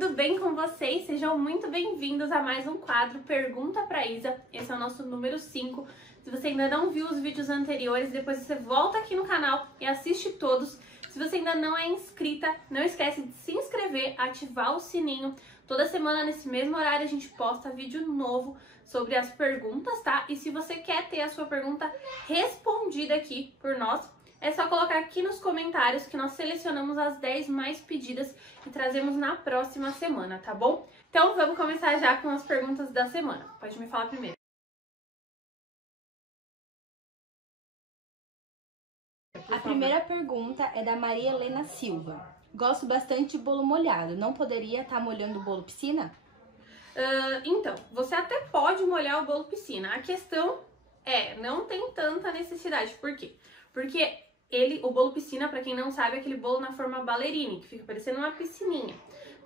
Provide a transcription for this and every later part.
tudo bem com vocês? Sejam muito bem-vindos a mais um quadro Pergunta pra Isa. Esse é o nosso número 5. Se você ainda não viu os vídeos anteriores, depois você volta aqui no canal e assiste todos. Se você ainda não é inscrita, não esquece de se inscrever, ativar o sininho. Toda semana, nesse mesmo horário, a gente posta vídeo novo sobre as perguntas, tá? E se você quer ter a sua pergunta respondida aqui por nós, é só colocar aqui nos comentários que nós selecionamos as 10 mais pedidas e trazemos na próxima semana, tá bom? Então vamos começar já com as perguntas da semana. Pode me falar primeiro. A primeira pergunta é da Maria Helena Silva. Gosto bastante de bolo molhado. Não poderia estar molhando o bolo piscina? Então, você até pode molhar o bolo piscina. A questão é, não tem tanta necessidade. Por quê? Porque o bolo piscina, pra quem não sabe, é aquele bolo na forma ballerine, que fica parecendo uma piscininha,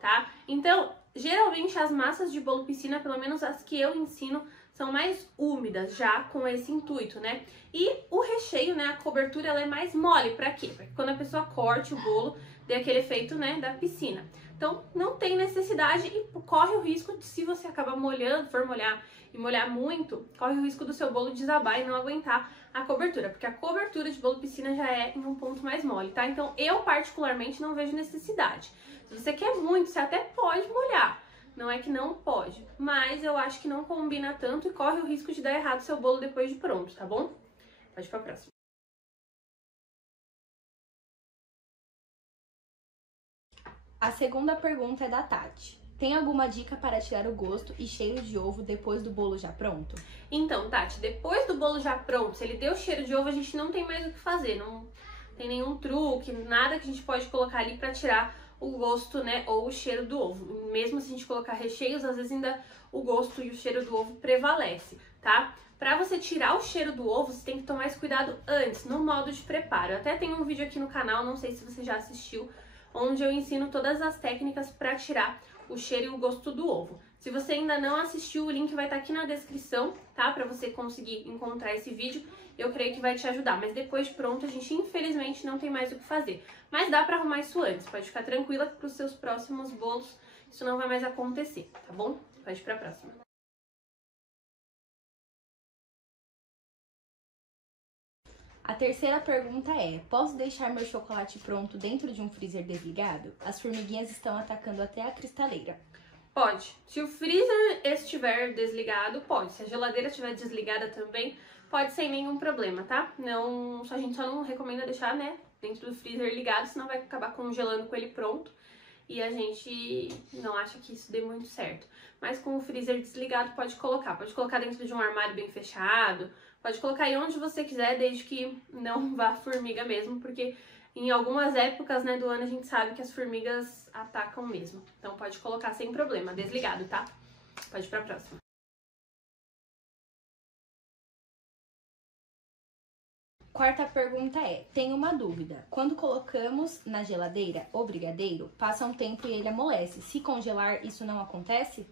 tá? Então, geralmente as massas de bolo piscina, pelo menos as que eu ensino, são mais úmidas, já com esse intuito, né? E o recheio, né, a cobertura, ela é mais mole. Pra quê? Pra que quando a pessoa corte o bolo, dê aquele efeito, né, da piscina. Então, não tem necessidade e corre o risco de, se você acabar molhando, for molhar e molhar muito, corre o risco do seu bolo desabar e não aguentar a cobertura, porque a cobertura de bolo piscina já é em um ponto mais mole, tá? Então, eu particularmente não vejo necessidade. Se você quer muito, você até pode molhar. Não é que não pode, mas eu acho que não combina tanto e corre o risco de dar errado seu bolo depois de pronto, tá bom? Pode ir pra próxima. A segunda pergunta é da Tati. Tem alguma dica para tirar o gosto e cheiro de ovo depois do bolo já pronto? Então, Tati, depois do bolo já pronto, se ele deu cheiro de ovo, a gente não tem mais o que fazer. Não tem nenhum truque, nada que a gente pode colocar ali pra tirar o gosto, né, ou o cheiro do ovo. Mesmo se a gente colocar recheios, às vezes ainda o gosto e o cheiro do ovo prevalece, tá? Pra você tirar o cheiro do ovo, você tem que tomar esse cuidado antes, no modo de preparo. Eu até tenho um vídeo aqui no canal, não sei se você já assistiu, onde eu ensino todas as técnicas para tirar o cheiro e o gosto do ovo. Se você ainda não assistiu, o link vai estar aqui na descrição, tá? Para você conseguir encontrar esse vídeo, eu creio que vai te ajudar. Mas depois de pronto, a gente infelizmente não tem mais o que fazer. Mas dá para arrumar isso antes, pode ficar tranquila que para os seus próximos bolos isso não vai mais acontecer, tá bom? Pode ir para a próxima. A terceira pergunta é: posso deixar meu chocolate pronto dentro de um freezer desligado? As formiguinhas estão atacando até a cristaleira. Pode. Se o freezer estiver desligado, pode. Se a geladeira estiver desligada também, pode sem nenhum problema, tá? Não, a gente só não recomenda deixar, né, dentro do freezer ligado, senão vai acabar congelando com ele pronto. E a gente não acha que isso dê muito certo. Mas com o freezer desligado pode colocar. Pode colocar dentro de um armário bem fechado. Pode colocar aí onde você quiser, desde que não vá formiga mesmo. Porque em algumas épocas, né, do ano a gente sabe que as formigas atacam mesmo. Então pode colocar sem problema, desligado, tá? Pode ir pra próxima. Quarta pergunta é: tenho uma dúvida. Quando colocamos na geladeira o brigadeiro, passa um tempo e ele amolece. Se congelar, isso não acontece?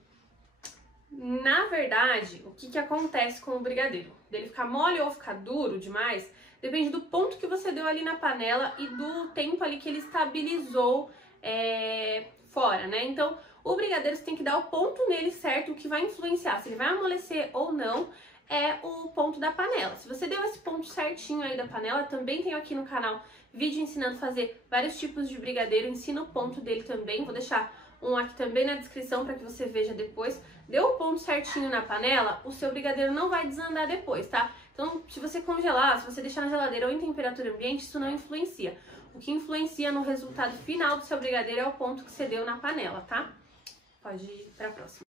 Na verdade, o que acontece com o brigadeiro? Dele ficar mole ou ficar duro demais, depende do ponto que você deu ali na panela e do tempo ali que ele estabilizou fora, né? Então, o brigadeiro você tem que dar o ponto nele certo, o que vai influenciar se ele vai amolecer ou não é o ponto da panela. Se você deu esse ponto certinho aí da panela, também tenho aqui no canal vídeo ensinando a fazer vários tipos de brigadeiro, ensino o ponto dele também, vou deixar um aqui também na descrição para que você veja depois. Deu o ponto certinho na panela, o seu brigadeiro não vai desandar depois, tá? Então, se você congelar, se você deixar na geladeira ou em temperatura ambiente, isso não influencia. O que influencia no resultado final do seu brigadeiro é o ponto que você deu na panela, tá? Pode ir para a próxima.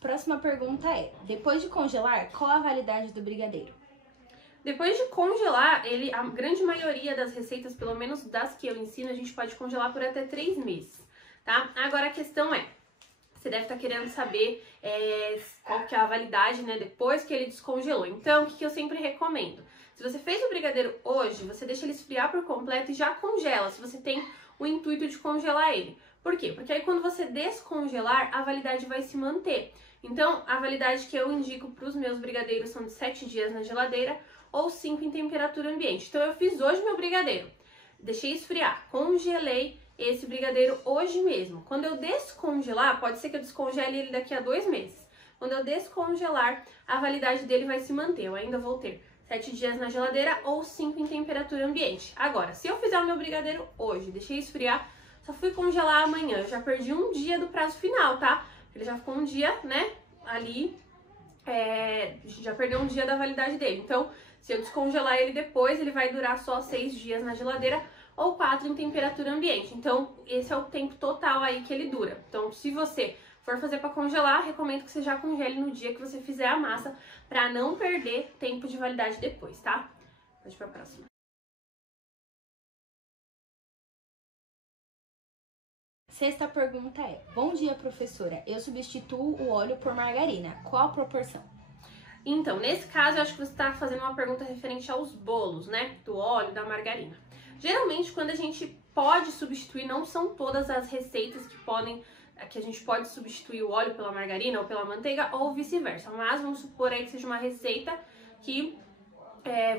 Próxima pergunta é: depois de congelar, qual a validade do brigadeiro? Depois de congelar, a grande maioria das receitas, pelo menos das que eu ensino, a gente pode congelar por até 3 meses, tá? Agora a questão é, você deve estar querendo saber qual que é a validade, né, depois que ele descongelou. Então, o que eu sempre recomendo? Se você fez o brigadeiro hoje, você deixa ele esfriar por completo e já congela, se você tem o intuito de congelar ele. Por quê? Porque aí quando você descongelar, a validade vai se manter. Então, a validade que eu indico para os meus brigadeiros são de 7 dias na geladeira ou 5 em temperatura ambiente. Então, eu fiz hoje meu brigadeiro. deixei esfriar, congelei esse brigadeiro hoje mesmo. Quando eu descongelar, pode ser que eu descongele ele daqui a 2 meses. Quando eu descongelar, a validade dele vai se manter. Eu ainda vou ter 7 dias na geladeira ou 5 em temperatura ambiente. Agora, se eu fizer o meu brigadeiro hoje, deixei esfriar, só fui congelar amanhã, eu já perdi um dia do prazo final, tá? Ele já ficou um dia, né, ali, já perdeu um dia da validade dele. Então, se eu descongelar ele depois, ele vai durar só 6 dias na geladeira ou 4 em temperatura ambiente. Então, esse é o tempo total aí que ele dura. Então, se você for fazer para congelar, recomendo que você já congele no dia que você fizer a massa, para não perder tempo de validade depois, tá? Pode ir pra próxima. Sexta pergunta é: bom dia, professora. Eu substituo o óleo por margarina. Qual a proporção? Então, nesse caso, eu acho que você está fazendo uma pergunta referente aos bolos, né? Do óleo, da margarina. Geralmente, quando a gente pode substituir, não são todas as receitas que a gente pode substituir o óleo pela margarina ou pela manteiga ou vice-versa. Mas vamos supor aí que seja uma receita que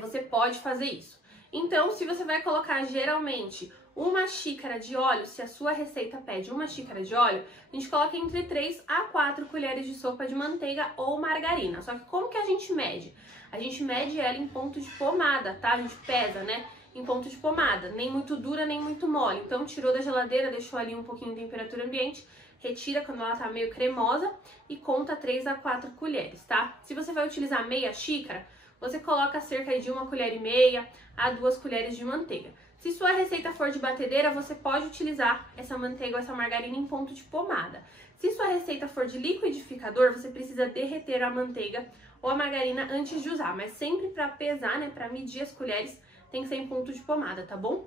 você pode fazer isso. Então, se você vai colocar geralmente uma xícara de óleo, se a sua receita pede uma xícara de óleo, a gente coloca entre 3 a 4 colheres de sopa de manteiga ou margarina. Só que como que a gente mede? A gente mede ela em ponto de pomada, tá? A gente pesa, né? Em ponto de pomada, nem muito dura, nem muito mole. Então, tirou da geladeira, deixou ali um pouquinho de temperatura ambiente, retira quando ela tá meio cremosa e conta 3 a 4 colheres, tá? Se você vai utilizar meia xícara, você coloca cerca de 1,5 colher a 2 colheres de manteiga. Se sua receita for de batedeira, você pode utilizar essa manteiga ou essa margarina em ponto de pomada. Se sua receita for de liquidificador, você precisa derreter a manteiga ou a margarina antes de usar, mas sempre para pesar, né, para medir as colheres, tem que ser em ponto de pomada, tá bom?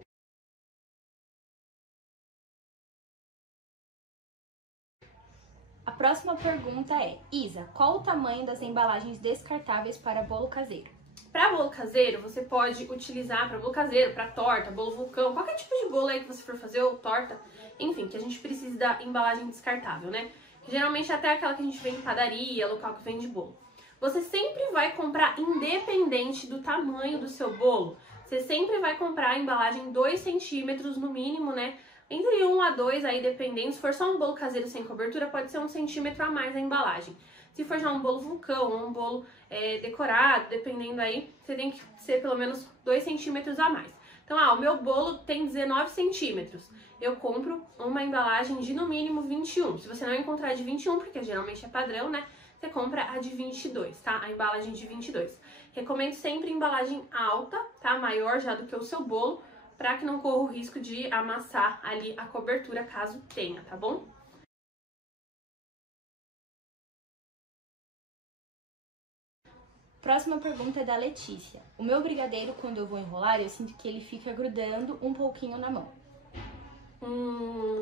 A próxima pergunta é: Isa, qual o tamanho das embalagens descartáveis para bolo caseiro? Para bolo caseiro, você pode utilizar para bolo caseiro, para torta, bolo vulcão, qualquer tipo de bolo aí que você for fazer, ou torta, enfim, que a gente precise da embalagem descartável, né? Geralmente até aquela que a gente vê em padaria, local que vende bolo. Você sempre vai comprar independente do tamanho do seu bolo. Você sempre vai comprar a embalagem 2 centímetros no mínimo, né? Entre 1 a 2 aí, dependendo. Se for só um bolo caseiro sem cobertura, pode ser 1 centímetro a mais a embalagem. Se for já um bolo vulcão ou um bolo decorado, dependendo aí, você tem que ser pelo menos 2 centímetros a mais. Então, o meu bolo tem 19 centímetros. Eu compro uma embalagem de no mínimo 21. Se você não encontrar de 21, porque geralmente é padrão, né? Você compra a de 22, tá? A embalagem de 22. Recomendo sempre embalagem alta, tá? Maior já do que o seu bolo, para que não corra o risco de amassar ali a cobertura, caso tenha, tá bom? Próxima pergunta é da Letícia. O meu brigadeiro, quando eu vou enrolar, eu sinto que ele fica grudando um pouquinho na mão.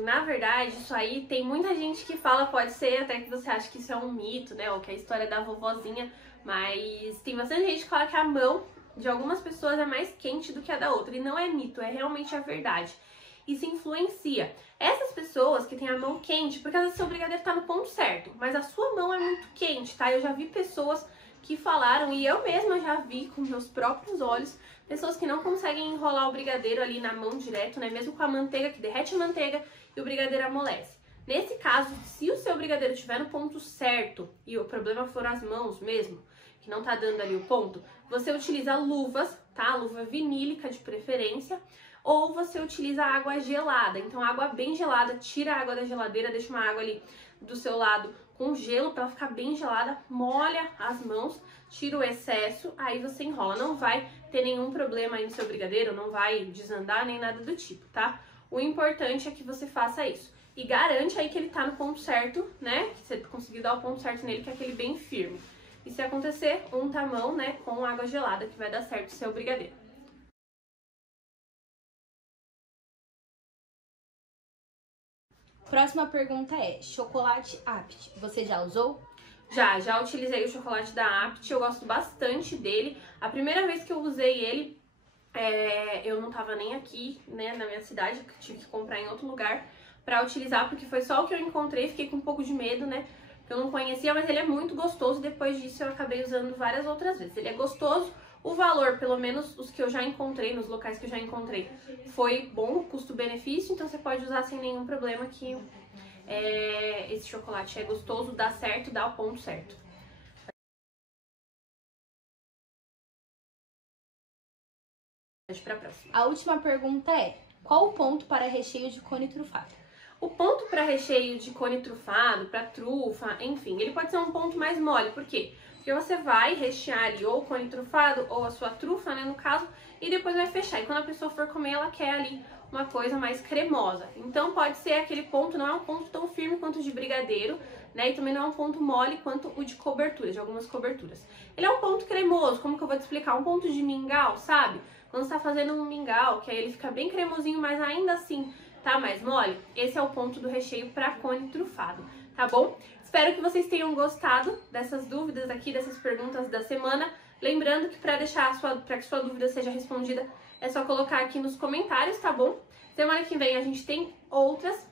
Na verdade, isso aí tem muita gente que fala, pode ser até que você acha que isso é um mito, né? Ou que é a história da vovozinha, mas tem bastante gente que fala que a mão de algumas pessoas é mais quente do que a da outra. E não é mito, é realmente a verdade. Isso influencia. Essas pessoas que têm a mão quente, porque às vezes seu brigadeiro tá no ponto certo, mas a sua mão é muito quente, tá? Eu já vi pessoas que falaram, e eu mesma já vi com meus próprios olhos, pessoas que não conseguem enrolar o brigadeiro ali na mão direto, né? Mesmo com a manteiga, que derrete a manteiga e o brigadeiro amolece. Nesse caso, se o seu brigadeiro estiver no ponto certo e o problema for as mãos mesmo, que não tá dando ali o ponto, você utiliza luvas, tá? Luva vinílica de preferência, ou você utiliza água gelada. Então, água bem gelada, tira a água da geladeira, deixa uma água ali do seu lado com gelo para ela ficar bem gelada, molha as mãos, tira o excesso, aí você enrola. Não vai ter nenhum problema aí no seu brigadeiro, não vai desandar nem nada do tipo, tá? O importante é que você faça isso. E garante aí que ele tá no ponto certo, né? Que você conseguiu dar o ponto certo nele, que é aquele bem firme. E se acontecer, unta a mão, né, com água gelada, que vai dar certo o seu brigadeiro. Próxima pergunta é: chocolate Apt, você já usou? Já utilizei o chocolate da Apt, eu gosto bastante dele. A primeira vez que eu usei ele, eu não tava nem aqui, né, na minha cidade, tive que comprar em outro lugar pra utilizar, porque foi só o que eu encontrei, fiquei com um pouco de medo, né, porque eu não conhecia, mas ele é muito gostoso. Depois disso eu acabei usando várias outras vezes. Ele é gostoso, O valor, pelo menos os que eu já encontrei, nos locais que eu já encontrei, foi bom, custo-benefício, então você pode usar sem nenhum problema que esse chocolate é gostoso, dá certo, dá o ponto certo. Pra próxima. A última pergunta é: qual o ponto para recheio de cone trufado? O ponto para recheio de cone trufado, para trufa, enfim, ele pode ser um ponto mais mole. Por quê? Porque você vai rechear ali ou o cone trufado ou a sua trufa, né, no caso, e depois vai fechar. E quando a pessoa for comer, ela quer ali uma coisa mais cremosa. Então pode ser aquele ponto, não é um ponto tão firme quanto o de brigadeiro, né, e também não é um ponto mole quanto o de cobertura, de algumas coberturas. Ele é um ponto cremoso, como que eu vou te explicar? Um ponto de mingau, sabe? Quando você tá fazendo um mingau, que aí ele fica bem cremosinho, mas ainda assim tá mais mole, esse é o ponto do recheio para cone trufado, tá bom? Espero que vocês tenham gostado dessas dúvidas aqui, dessas perguntas da semana. Lembrando que para que sua dúvida seja respondida, é só colocar aqui nos comentários, tá bom? Semana que vem a gente tem outras.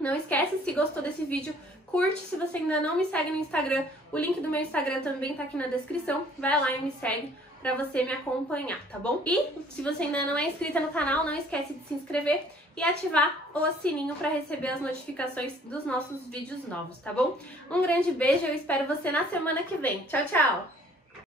Não esquece, se gostou desse vídeo, curte. Se você ainda não me segue no Instagram, o link do meu Instagram também tá aqui na descrição. Vai lá e me segue pra você me acompanhar, tá bom? E se você ainda não é inscrita no canal, não esquece de se inscrever e ativar o sininho para receber as notificações dos nossos vídeos novos, tá bom? Um grande beijo, eu espero você na semana que vem. Tchau, tchau!